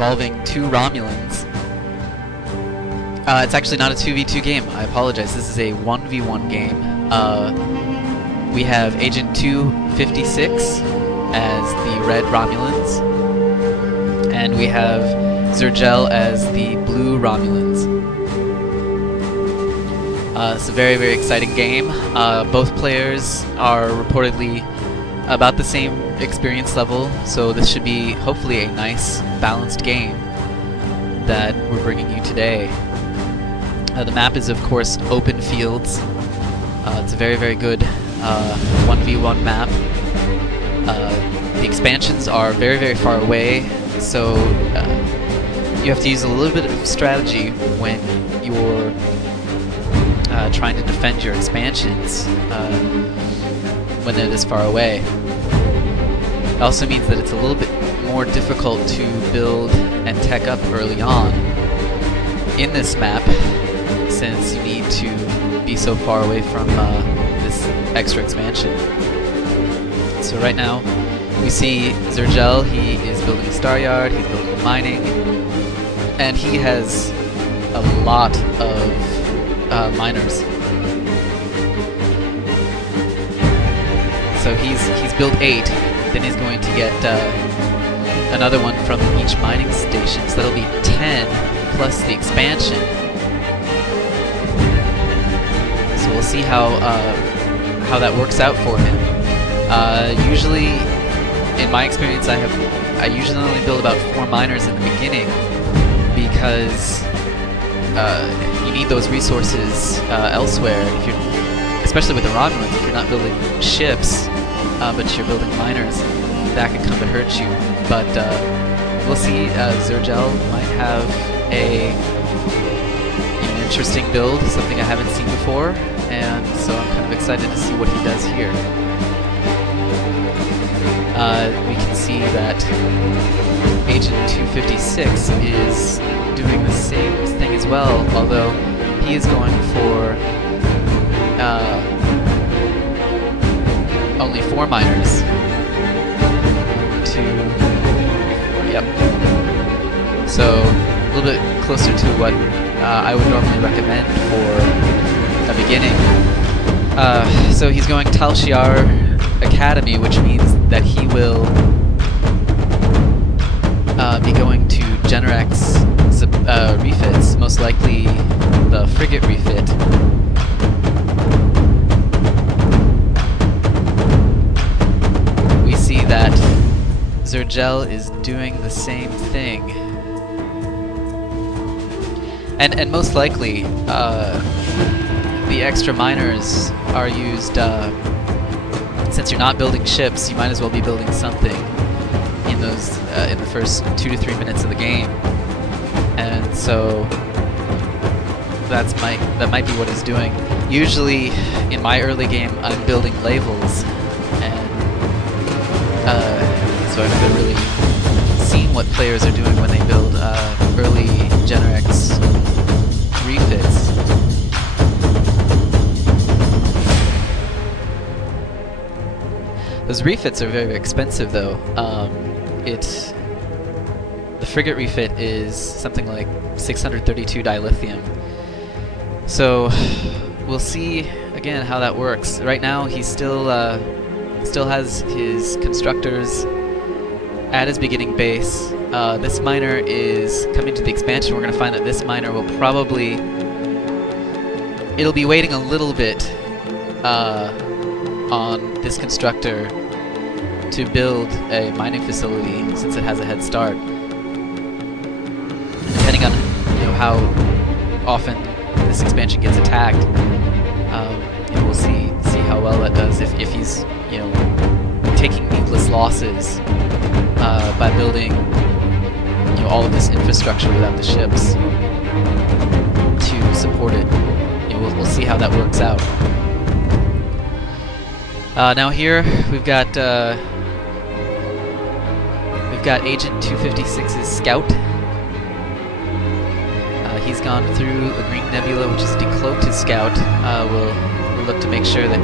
involving two Romulans. It's actually not a 2v2 game. I apologize. This is a 1v1 game. We have Agent 256 as the red Romulans, and we have Xerjel as the blue Romulans. It's a very, very exciting game. Both players are reportedly about the same experience level, so this should be hopefully a nice, balanced game that we're bringing you today. The map is, of course, open fields. It's a very, very good 1v1 map. The expansions are very, very far away, so you have to use a little bit of strategy when you're trying to defend your expansions when they're this far away. It also means that it's a little bit more difficult to build and tech up early on in this map, since you need to be so far away from this extra expansion. So right now we see Xerjel. He is building a star yard, he's building mining, and he has a lot of miners. So he's built 8, then he's going to get another one from each mining station, so that'll be 10 plus the expansion. So we'll see how that works out for him. Usually, in my experience, I usually only build about 4 miners in the beginning, because you need those resources elsewhere. If you're, especially with the Romulans, if you're not building ships, but you're building miners, that could come to hurt you. But we'll see. Xerjel might have an interesting build, something I haven't seen before, and so I'm kind of excited to see what he does here. We can see that Agent 256 is doing the same thing as well, although he is going for only 4 miners. 2, yep. So a little bit closer to what I would normally recommend for a beginning. So he's going Tal Shiar Academy, which means that he will be going to Generax refits, most likely the frigate refit. We see that Xerjel is doing the same thing, and most likely the extra miners are used. Since you're not building ships, you might as well be building something in those in the first 2 to 3 minutes of the game, and so that might be what he's doing. Usually, in my early game, I'm building labels, and so I've never really seen what players are doing when they build early Generax refits. Those refits are very, very expensive, though. The frigate refit is something like 632 dilithium. So we'll see again how that works. Right now, he still has his constructors at his beginning base. This miner is coming to the expansion. We're going to find that this miner will probably... it'll be waiting a little bit on this constructor to build a mining facility, since it has a head start. Depending on how often this expansion gets attacked, we'll see how well that does. If he's taking needless losses by building all of this infrastructure without the ships to support it. We'll see how that works out. Now here we've got Agent 256's scout. He's gone through a green nebula, which has decloaked his scout. We'll look to make sure that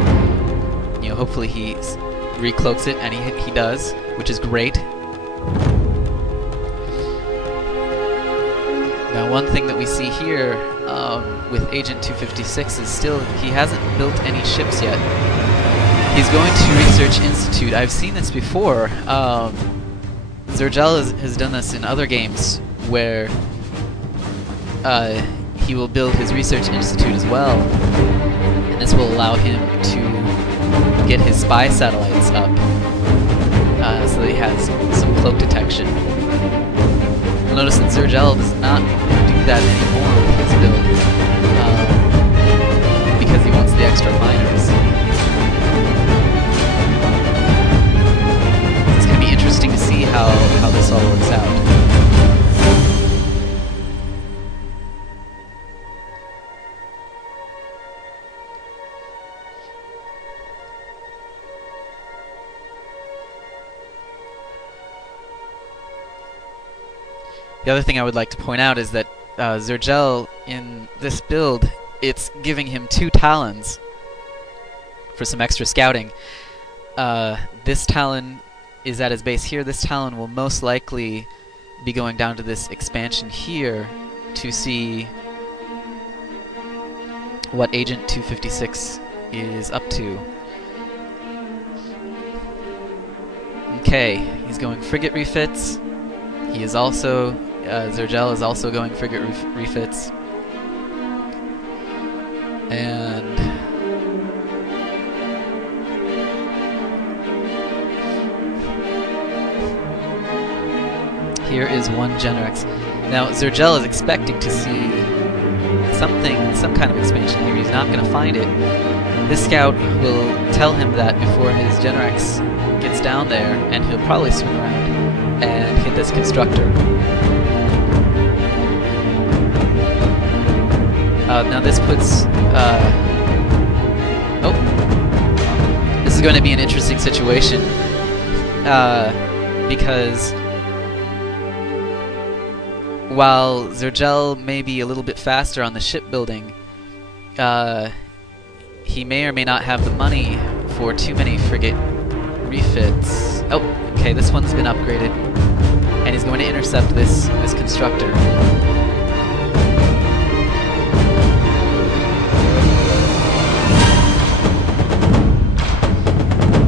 hopefully he recloaks it, and he does, which is great. one thing that we see here with Agent 256 is still he hasn't built any ships yet. He's going to Research Institute. I've seen this before. Xerjel has done this in other games where he will build his Research Institute as well, and this will allow him to get his spy satellites up so that he has some cloak detection. You'll notice that Xerjel does not do that anymore with his build because he wants the extra miners. It's going to be interesting to see how this all works out. The other thing I would like to point out is that Xerjel, in this build, it's giving him 2 Talons for some extra scouting. This Talon is at his base here. This Talon will most likely be going down to this expansion here to see what Agent 256 is up to. Okay, he's going frigate refits. He is also Xerjel is also going frigate refits, and here is one Genrex. Now Xerjel is expecting to see some kind of expansion here. He's not going to find it. This scout will tell him that before his Genrex gets down there, and he'll probably swing around and hit this constructor. Now this puts... this is going to be an interesting situation because while Xerjel may be a little bit faster on the shipbuilding, he may or may not have the money for too many frigate refits. Oh, okay, this one's been upgraded, and he's going to intercept this constructor.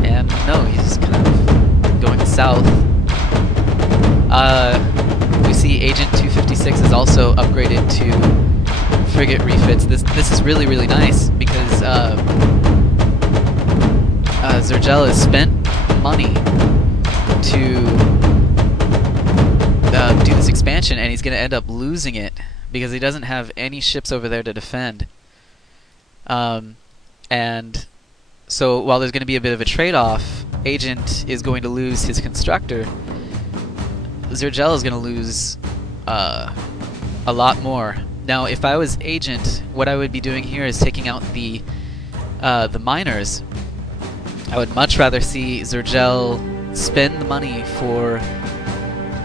And no, he's kind of going south. We see Agent 256 is also upgraded to frigate refits. This is really, really nice because Xerjel has spent money to do this expansion, and he's going to end up losing it because he doesn't have any ships over there to defend. And so while there's going to be a bit of a trade-off, Agent is going to lose his constructor. Xerjel is going to lose a lot more. Now, if I was Agent, what I would be doing here is taking out the miners. I would much rather see Xerjel spend the money for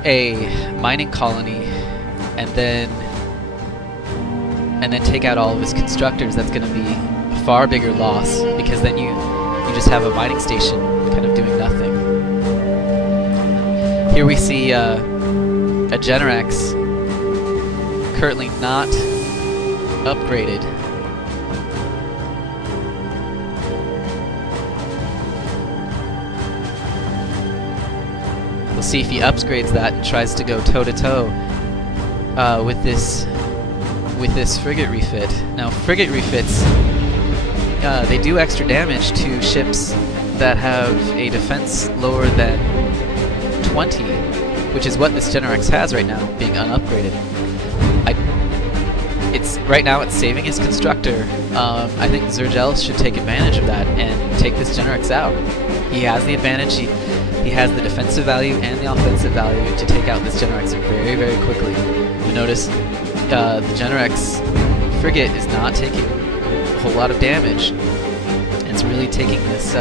a mining colony and then take out all of his constructors. That's going to be a far bigger loss because then you just have a mining station kind of doing nothing. Here we see a Genrex currently not upgraded. We'll see if he upgrades that and tries to go toe-to-toe with this frigate refit. Now, frigate refits, they do extra damage to ships that have a defense lower than 20, which is what this Genrex has right now, being unupgraded. Right now it's saving his constructor. I think Xerjel should take advantage of that and take this Genrex out. He has the advantage. He has the defensive value and the offensive value to take out this Genrex very, very quickly. You notice the Genrex frigate is not taking a whole lot of damage. It's really taking this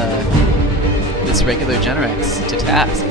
this regular Genrex to task.